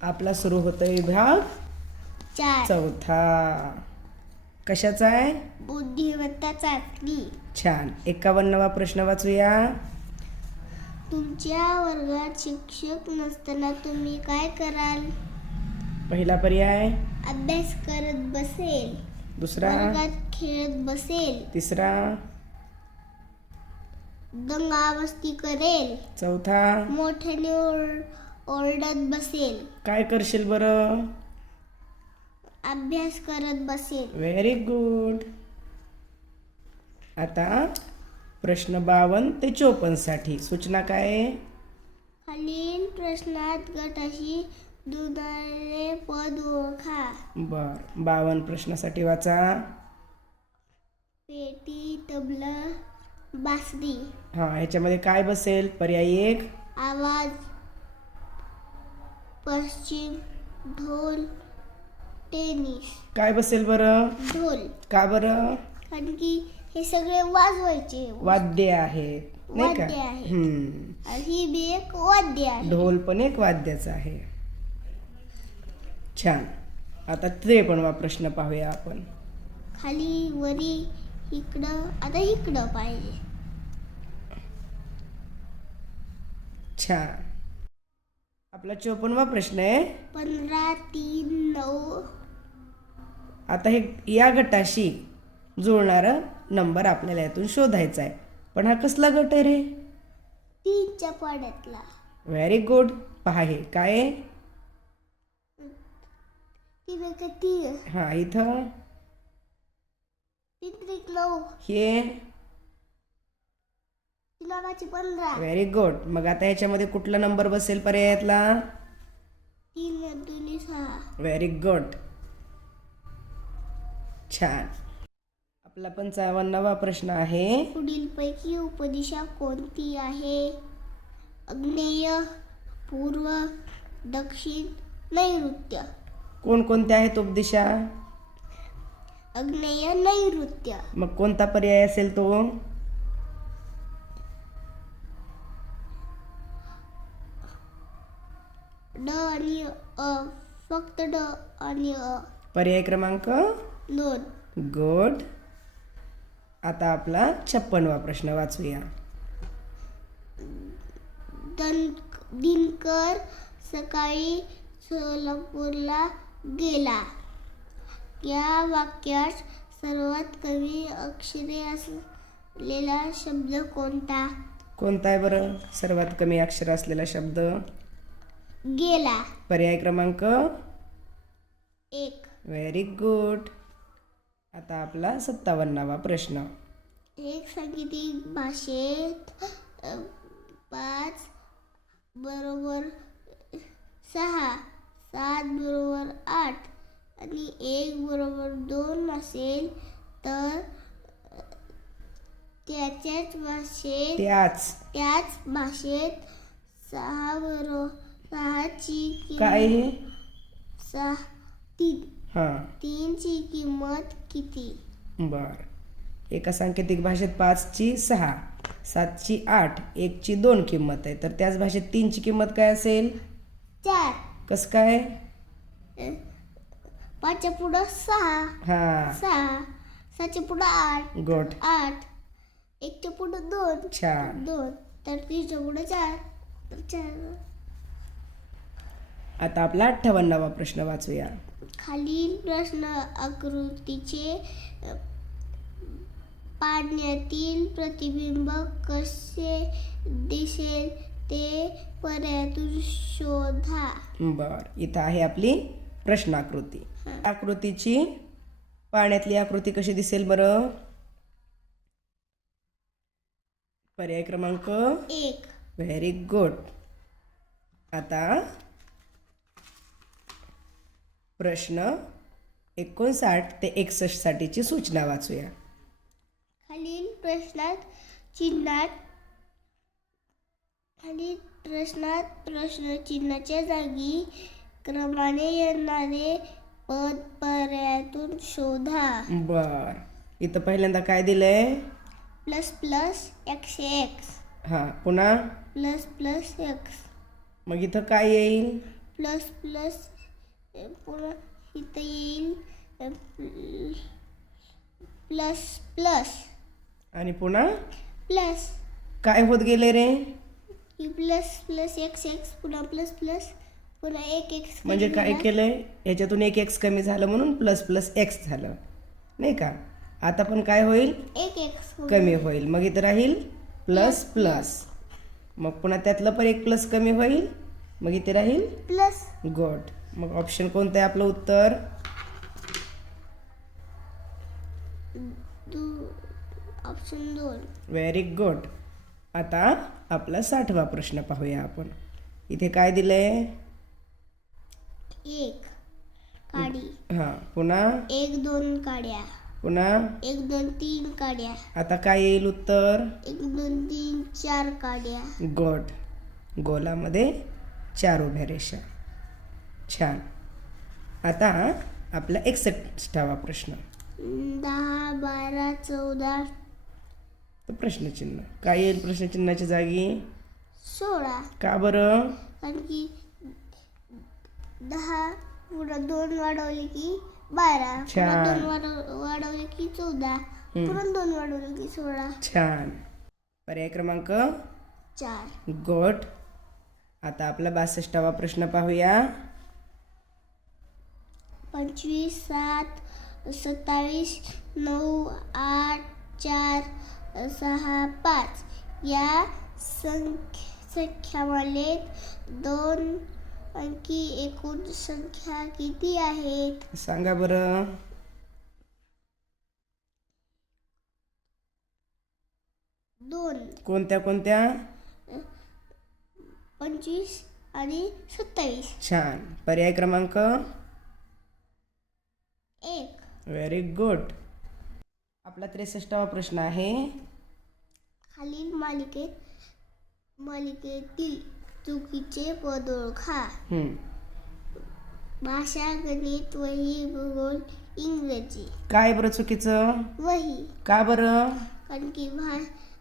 आपला सुरू होतोय विभाग 4. चौथा. कशाचा आहे? बुद्धिमत्ता चाचणी. छान. 51वा प्रश्न वाचूया. तुमच्या वर्गात शिक्षक नसताना तुम्ही काय कराल? पहिला पर्याय. अभ्यास करत बसेल. दुसरा. वर्गात खेळत बसेल. तिसरा. दंगामस्ती करेल. चौथा. मोठ्याने ओरडत बसेल. काय करशील बरं? अभ्यास करत बसेल. Very good. आता प्रश्न 52 ते 54 साठी सूचना काय आहे? खालील प्रश्नात गटाशी जुळणारे पद ओळखा. बर. 52 प्रश्नासाठी वाचा. पेटी, तबला, बासरी. ह्याच्यामध्ये काय बसेल? पर्याय 1. आवाज, पश्चिम, ढोल, टेनिस. काय बसेल बरं? ढोल. का बरं? कारण की हे सगळे वाजवायचे वाद्य आहेत नाही का? वाद्य आहे. आणि ही बी एक वाद्य आहे. ढोल पण एक वाद्याचं आहे. छान. आता 53वा प्रश्न पाहूया आपण. खाली वरी इकडं, आता इकडं पाहिजे. छान. आपला 54वा प्रश्न आहे. 15, 3, 9. आता हे या गटाशी जुळणारा नंबर आपल्याला यातून शोधायचा आहे. पण हा कसला गट आहे रे? 3च्या पाड्यातला. Very good. पहा हे काय आहे? 3 एक 3. हा इथं 3 त्रिक 9. हे 3 15. Very good. मग आता ह्याच्यामध्ये कुठला नंबर बसेल पर्यायातला? 3 2 6. Very good. छान. आपला 55वा प्रश्न आहे. पुढीलपैकी उपदिशा कोणती आहे? आग्नेय, पूर्व, दक्षिण, नैऋत्य. कोणकोणत्या आहेत उपदिशा? आग्नेय, नैऋत्य. मग कोणता पर्याय असेल तो? ड आणि अ. फक्त ड आणि अ. पर्याय क्रमांक 2. गुड. आता आपला 56वा प्रश्न वाचूया. दिनकर सकाळी सोलापूरला गेला. या वाक्यात सर्वात कमी अक्षरे असलेला शब्द कोणता? कोणता आहे बरं सर्वात कमी अक्षर असलेला शब्द? गेला. पर्याय क्रमांक 1. Very good. आता आपला 57वा प्रश्न. एक सांकेतिक भाषेत 5 बरोबर 6, 7 बरोबर 8 आणि 1 बरोबर 2 असेल तर त्याच भाषेत 6 ची काय हे? 3 ची किंमत किती? बर. एका सांकेतिक भाषेत 5 ची 6, 7 ची 8, 1 ची 2 किंमत आहे. तर त्याच भाषेत 3 ची किंमत काय असेल? 4. कसं काय? 5च्या पुढं 6. 6. 6च्या पुढं 8. गुड. 8. 1च्या पुढं 2. छान. 2. तर 3च्या पुढं 4. तर 4. आता आपला 58वा प्रश्न वाचूया. खालील प्रश्न आकृतीचे पाण्यातील प्रतिबिंब कसे दिसेल ते पर्यायातून शोधा. बर. इथं आहे आपली प्रश्नाकृती. आकृतीची पाण्यातली आकृती कशी दिसेल बरं? पर्याय क्रमांक 1. Very good. आता प्रश्न 59 ते 61 साठीची सूचना वाचूया. खालील प्रश्नचिन्हाच्या जागी क्रमाने येणारे पद पर्यायातून शोधा. बर. इथं पहिल्यांदा काय दिलंय? Plus plus x. पुन्हा प्लस प्लस x. मग इथं काय येईल? प्लस प्लस पुन्हा इथं येईल प्लस प्लस आणि पुन्हा प्लस काय होत गेले रे? प्लस प्लस एक्स एक्स पुन्हा प्लस प्लस पुन्हा एक एक्स म्हणजे काय केलंय, याच्यातून एक एक्स कमी झालं म्हणून प्लस प्लस एक्स झालं नाही का. आता पण काय होईल, एक एक्स कमी होईल. मग इथं राहील प्लस प्लस. मग पुन्हा त्यातलं पण एक प्लस कमी होईल. मग इथे राहील प्लस. गुड. मग ऑप्शन कोणतं आहे आपलं उत्तर? ऑप्शन 2. Very good. आता आपला 60वा प्रश्न पाहूया आपण. इथे काय दिलंय? एक काडी. हां, पुन्हा 1 2 काड्या. पुन्हा 1 2 3 काड्या. आता काय येईल उत्तर? 1 2 3 4 काड्या. गुड. गोलामध्ये 4 उभ्या रेषा. छान. आता आपला 61वा प्रश्न. 10 12 14 तर प्रश्नचिन्ह काय येईल प्रश्नचिन्हाच्या जागी? 16. का बरं? कारण की 10 पुन्हा 2 वाढवले की 12 पुन्हा 2 वाढवले की 14 पुन्हा 2 वाढवले की 16. छान. पर्याय क्रमांक 4. गुड. आता आपला 62वा प्रश्न पाहूया. 25 7 27 9 8 4 6 5 या संख्यामालेत 2 अंकी एकूण संख्या किती आहेत? सांगा बरं. 2. कोणत्या कोणत्या? 25 आणि 27. छान. पर्याय क्रमांक 1. Very good. आपला 63वा प्रश्न आहे. खालील मालिकेतील चुकीचे पद ओळखा. भाषा, गणित, वही, भूगोल, इंग्रजी. काय बरं चुकीचं? वही. का बरं? कारण की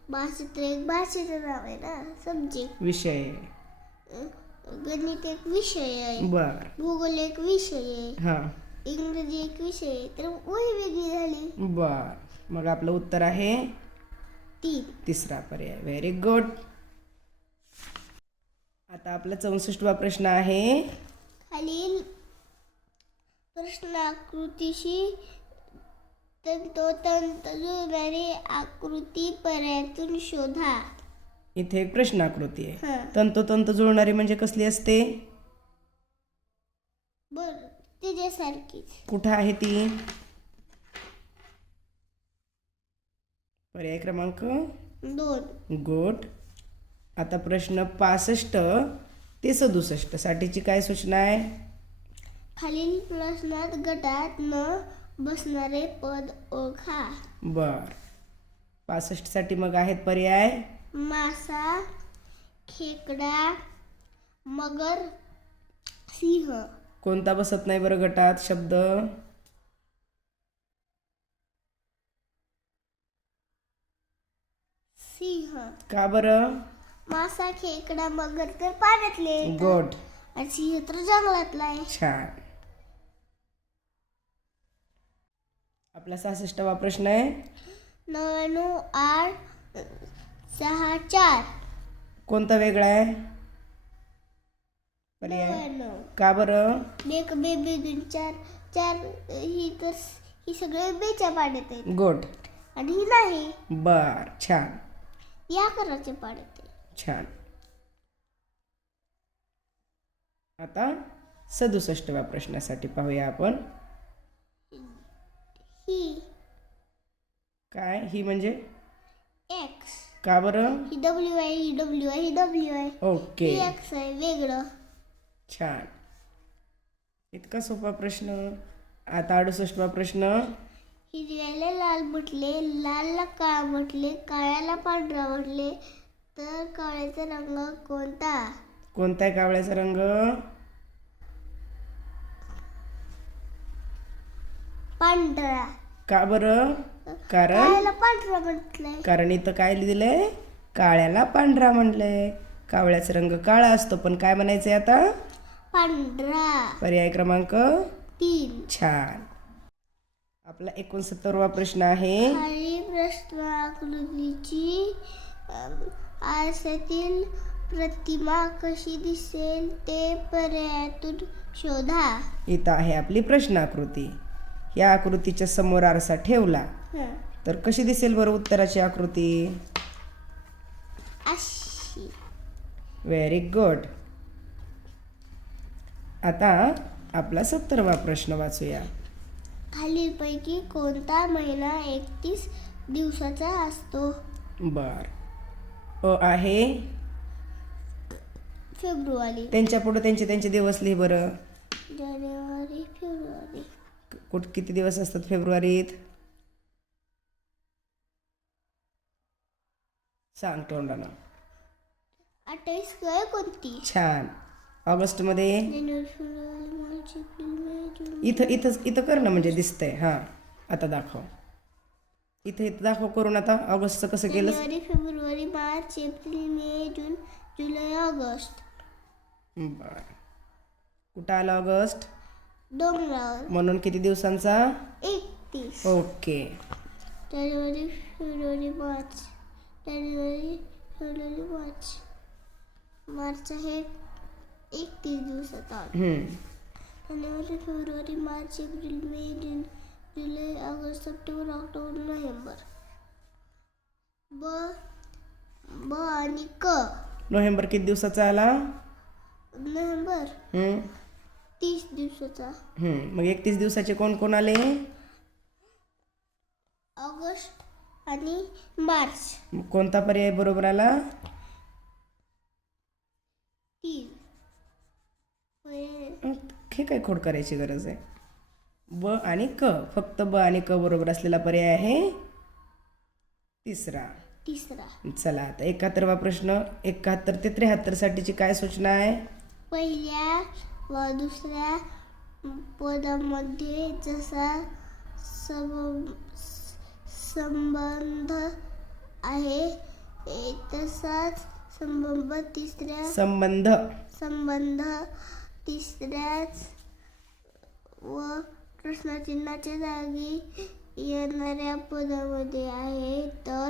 भाषेत एक भाषेचं नाव आहे ना, सब्जेक्ट. विषय. गणित एक विषय आहे. बर. भूगोल एक विषय आहे. हां. इंग्रजी एक विषय आहे. तर वही वेगळी झाली. बर. मग आपलं उत्तर आहे 3. तिसरा पर्याय. Very good. आता आपला 64वा प्रश्न आहे. खालील प्रश्नाकृतीशी तंतोतंत जुळणारी आकृती पर्यायातून शोधा. इथे एक प्रश्नाकृती आहे. हां. तंतोतंत जुळणारी म्हणजे कसली असते? बर तिच्यासारखीच. कुठं आहे ती? पर्याय क्रमांक 2. गुड. आता प्रश्न 65 ते 67 साठीची काय सूचना आहे? खालील प्रश्नात गटात न बसणारे पद ओळखा. बर. 65 साठी मग आहेत पर्याय. मासा, खेकडा, मगर, सिंह. कोणता बसत नाही बरं गटात शब्द? सिंह. का बरं? मासा, खेकडा, मगर तर पाण्यातले आहेत. गुड. आणि सिंह तर जंगलातला आहे. छान. आपला 66वा प्रश्न आहे. 99 8 6 4. कोणता वेगळा आहे पर्याय? 99. का बरं? एक बेबी 2 4 4 ही सगळे बेच्या पाण्यात आहेत. गुड. आणि ही नाही. बर. छान. या कराचे पाण्यात आहे. छान. आता 67व्या प्रश्नासाठी पाहूया आपण. ही काय ही म्हणजे? एक्स. का बरं? ही डब्ल्यू आहे. ही डब्ल्यू आहे. ही डब्ल्यू आहे. ओके. ही एक्स आहे वेगळं. छान. इतका सोपा प्रश्न. आता 68वा प्रश्न. हिरव्याला लाल म्हटले, लालला काळा म्हटले, काळ्याला पांढरा म्हटले, तर काळ्याचा रंग कोणता? कोणता आहे कावळ्याचा रंग? पांढरा. का बरं? कारण काळ्याला पांढरा म्हटलंय. कारण इथं काय दिलंय? काळ्याला पांढरा म्हणलंय. कावळ्याचा रंग काळा असतो पण काय म्हणायचंय आता? पांढरा. पर्याय क्रमांक 3. छान. आपला 69वा प्रश्न आहे. खाली प्रश्न आकृतीची आरशातील प्रतिमा कशी दिसेल ते पर्यायातून शोधा. इथं आहे आपली प्रश्नाकृती. या आकृतीच्या समोर आरसा ठेवला तर कशी दिसेल बरं उत्तराची आकृती? अशी. Very good. आता आपला 70वा प्रश्न वाचूया. खालीलपैकी कोणता महिना 31 दिवसाचा असतो? बर. अ आहे. फेब्रुवारी. त्यांच्या पुढे त्यांचे दिवस लिहि बरं. जानेवारी, फेब्रुवारी. किती दिवस असतात फेब्रुवारीत? सांग तोंडानं. 28 काय कोणती? छान. ऑगस्टमध्ये? जानेवारी, फेब्रुवारी, मार्च, एप्रिल, मे, जून. इथं कर ना, म्हणजे दिसतंय. हां, आता दाखव. इथं दाखव करून. आता ऑगस्टचं कसं केलं? जानेवारी, फेब्रुवारी, मार्च, एप्रिल, मे, जून, जुलै, ऑगस्ट. बर. कुठं आलं ऑगस्ट? डोंगरावर. म्हणून किती दिवसांचा? 31. ओके. जानेवारी, फेब्रुवारी, मार्च. जानेवारी, फेब्रुवारी, मार्च. मार्च हे 31 दिवसाचा. जानेवारी, फेब्रुवारी, मार्च, एप्रिल, मे, जून, जुलै, ऑगस्ट, सप्टेंबर, ऑक्टोबर, नोव्हेंबर. ब आणि क. नोव्हेंबर किती दिवसाचा आला? नोव्हेंबर 30 दिवसाचा. मग 31 दिवसाचे कोण कोण आले? ऑगस्ट आणि मार्च. मग कोणता पर्याय बरोबर आला? 3. हे काय खोड करायची गरज आहे? ब आणि क. फक्त ब आणि क बरोबर असलेला पर्याय आहे तिसरा. चला आता 71वा प्रश्न. 71 ते 73 साठीची काय सूचना आहे? पहिल्या व दुसऱ्या पदामध्ये जसा संबंध आहे तसाच संबंध तिसऱ्याच व प्रश्नचिन्हाच्या जागी येणाऱ्या पदामध्ये आहे. तर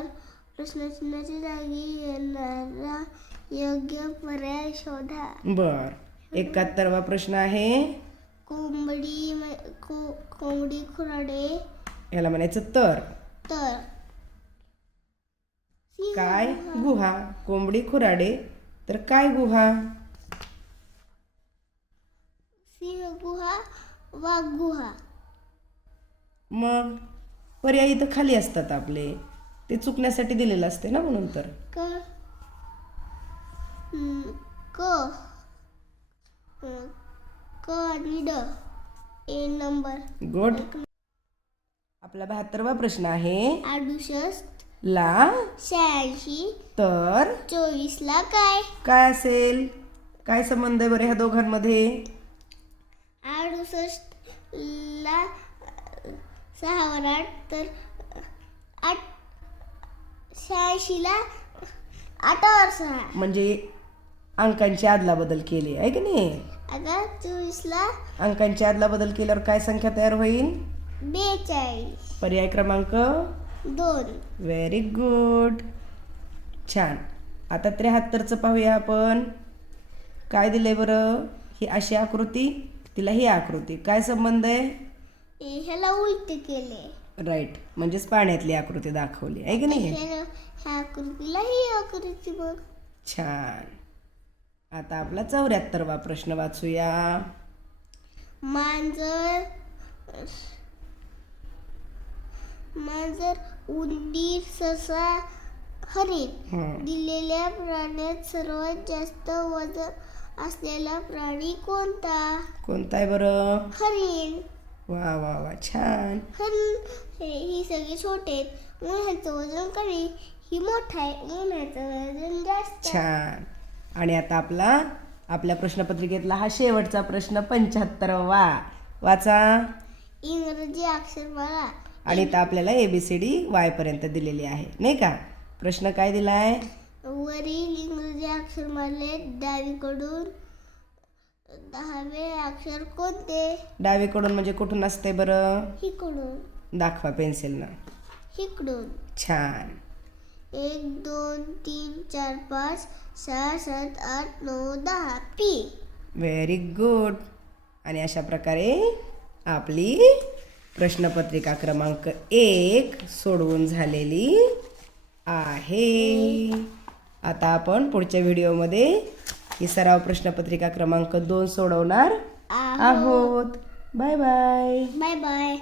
प्रश्नचिन्हाच्या जागी येणारा योग्य पर्याय शोधा. बर. 71वा प्रश्न आहे. कोंबडी खुराडे. याला म्हणायचं तर. काय गुहा. कोंबडी खुराडे तर काय गुहा? सिंह गुहा, वाघ गुहा. मग पर्याय इथं खाली असतात आपले, ते चुकण्यासाठी दिलेलं असते ना, म्हणून तर. क आणि ड. ए नंबर. गुड. आपला 72वा प्रश्न आहे. 68 ला 86 तर 24 ला काय? काय असेल? काय संबंध आहे बरं ह्या दोघांमध्ये? 68 ला 6 वर 8 तर 86 ला 8 वर 6. म्हणजे अंकांची आदला बदल केली आहे की नाही? आता 24 ला अंकांची आदला बदल केल्यावर काय संख्या तयार होईल? 42. पर्याय क्रमांक 2. Very good. छान. आता 73चं पाहूया आपण. काय दिलंय बरं? ही अशी आकृती, तिला ही आकृती. काय संबंध आहे? ह्याला उलट केले. राईट. म्हणजेच पाण्यातली आकृती दाखवली आहे की नाही? ह्या आकृतीला ही आकृती बघ. छान. आता आपला 74वा प्रश्न वाचूया. मांजर, उंदीर, ससा, हरिण. दिलेल्या प्राण्यात सर्वात जास्त वजन असलेला प्राणी कोणता? कोणता आहे बरं? हरिण. वा वा वा. छान. हरिण ही सगळे छोटे आहेत म्हणून ह्याचं वजन कमी, ही मोठा आहे म्हणून ह्याचं वजन जास्त. छान. आणि आता आपल्या प्रश्नपत्रिकेतला हा शेवटचा प्रश्न 75वा वाचा. इंग्रजी अक्षरमाला. आणि इथं आपल्याला ABCD Y पर्यंत दिलेली आहे नाही का? प्रश्न काय दिलाय? वरील इंग्रजी अक्षरमालेत डावीकडून 10वे अक्षर कोणते? डावीकडून म्हणजे कुठून असते बरं? इकडून. दाखवा पेन्सिलनं. इकडून. छान. 1 2 3 4 5 6 7 8 9 10 पी. Very good. आणि अशा प्रकारे आपली प्रश्नपत्रिका क्रमांक 1 सोडवून झालेली आहे. आता आपण पुढच्या व्हिडिओमध्ये ही सराव प्रश्नपत्रिका क्रमांक 2 सोडवणार आहोत. Bye bye. Bye bye.